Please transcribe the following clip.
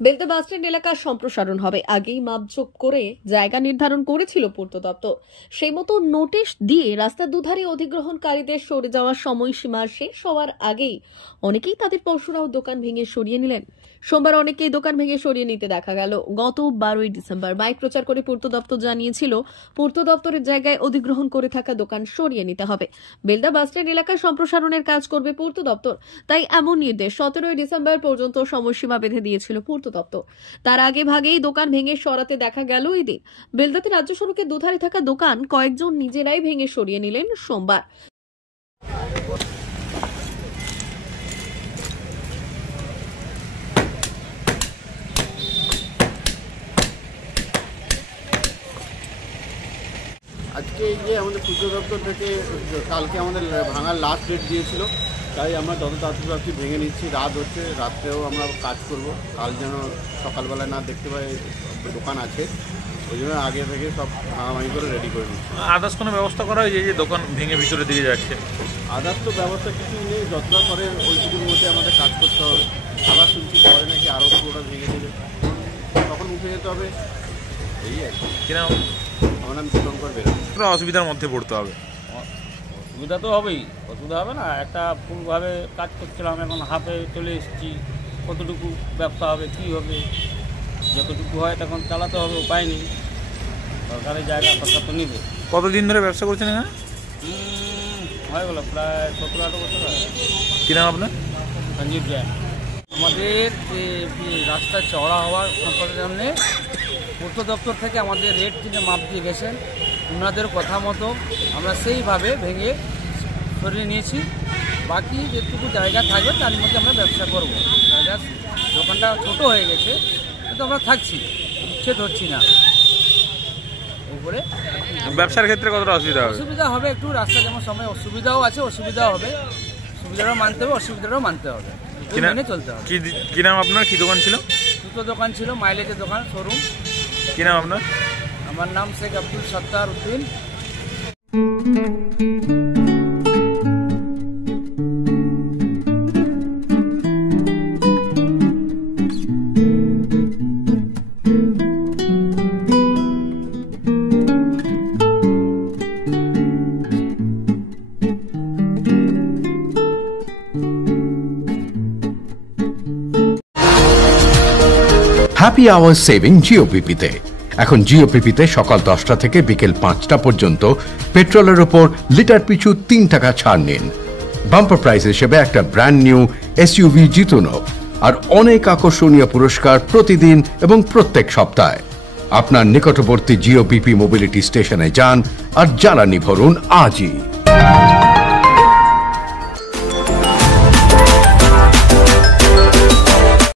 Belda bus stand এলাকার সম্প্রসারণ হবে, আগেই মাপজোক করে জায়গা নির্ধারণ করেছিল পূর্ত দপ্তর। সেই মতো নোটিশ দিয়ে রাস্তার দুধারে অধিগ্রহণকারীদের সরে যাওয়ার সময়সীমা শেষ হওয়ার আগেই অনেকেই তাদের পশুরা ও দোকান ভেঙে সরিয়ে নিলেন। সোমবার অনেকেই দোকান ভেঙে সরিয়ে নিতে দেখা গেল। গত 12ই ডিসেম্বর মাইক প্রচার করে পূর্ত দপ্তর জানিয়েছিল পূর্ত দপ্তরের জায়গায় অধিগ্রহণ করে থাকা দোকান সরিয়ে নিতে হবে। বেলদা বাসস্ট্যান্ড এলাকায় সম্প্রসারণের কাজ করবে পূর্ত দপ্তর, তাই এমন নির্দেশ 17ই ডিসেম্বর পর্যন্ত সময়সীমা বেঁধে দিয়েছিল পূর্ত দপ্তর। তার আগে ভাগেই দোকান ভেঙে সরাতে দেখা গেল এই দিন। বেলদাতে রাজ্য সড়কের দুধারে থাকা দোকান কয়েকজন নিজেরাই ভেঙে সরিয়ে নিলেন সোমবার। আজকে এই যে আমাদের পূর্ত দপ্তর থেকে কালকে আমাদের ভাঙার লাস্ট ডেট দিয়েছিল, তাই আমরা যত তাড়াতাড়ি ভেঙে নিচ্ছি। রাত হচ্ছে, রাত্রেও আমরা কাজ করব, কাল যেন সকালবেলায় না দেখতে পাই দোকান আছে, ওই জন্য আগে থেকে সব ভাঙাভাঙি করে রেডি করে নিচ্ছি। আদার্স কোনো ব্যবস্থা করা হয় যে দোকান ভেঙে ভিতরে দিকে যাচ্ছে? আদার্স তো ব্যবস্থা কিছুই নেই, যতটা করে ওইটুকুর মধ্যে আমাদের কাজ করতে হবে। আবার শুনছি পরে নাকি আরও পুরোটা ভেঙে দেবে, তখন উঠে যেতে হবে। এই আর কি। কিনা আমার নাম দীপঙ্কর বেরা। অসুবিধার মধ্যে পড়তে হবে? অসুবিধা তো হবেই, অসুবিধা হবে না। একটা ফুলভাবে কাজ করছিলাম, এখন হাফে চলে এসেছি। কতটুকু ব্যবসা হবে, কী হবে, যতটুকু হয় তখন চালাতে হবে, উপায় নেই। সরকারের জায়গা সরকার তো নিবে। কতদিন ধরে ব্যবসা করছেন এখানে? হয়ে গেল প্রায় 17-18 বছর হয়। কী নাম আপনার? সঞ্জীব জয়। আমাদের যে রাস্তা চওড়া হওয়ার জন্যে পূর্ত দপ্তর থেকে আমাদের রেট কিনে মাপ দিয়ে গেছেন, ওনাদের কথা মতো আমরা সেইভাবে ভেঙে সরিয়ে নিয়েছি। বাকি যেটুকু জায়গা থাকবে তার মধ্যে আমরা ব্যবসা করব। জায়গা দোকানটা ছোট হয়ে গেছে, কিন্তু আমরা থাকছি, উচ্ছেদ হচ্ছি না। এরপরে ব্যবসার ক্ষেত্রে কতটা অসুবিধা হবে? অসুবিধা হবে একটু, রাস্তা যেমন সময় অসুবিধাও আছে, অসুবিধাও হবে। সুবিধাটাও মানতে হবে, অসুবিধাটাও মানতে হবে, মেনে চলতে হবে। কি নাম আপনার? কি দোকান ছিল? দুটো দোকান ছিল, মাইলেজের দোকান, শোরুম। কি নাম আপনার? আমার নাম Sheikh Abdul Sattar Uddin. Happy hour saving জিওপিপিতে। এখন জিওপিপিতে সকাল 10টা থেকে বিকেল 5টা পর্যন্ত পেট্রোলের ওপর লিটার পিছু 3 টাকা ছাড় নিন। বাম্পার প্রাইজ হিসেবে একটা ব্র্যান্ড নিউ এসইউভি জিতুন আর অনেক আকর্ষণীয় পুরস্কার প্রতিদিন এবং প্রত্যেক সপ্তাহে। আপনার নিকটবর্তী জিওপিপি মোবিলিটি স্টেশনে যান আর জ্বালানি ভরুন আজই।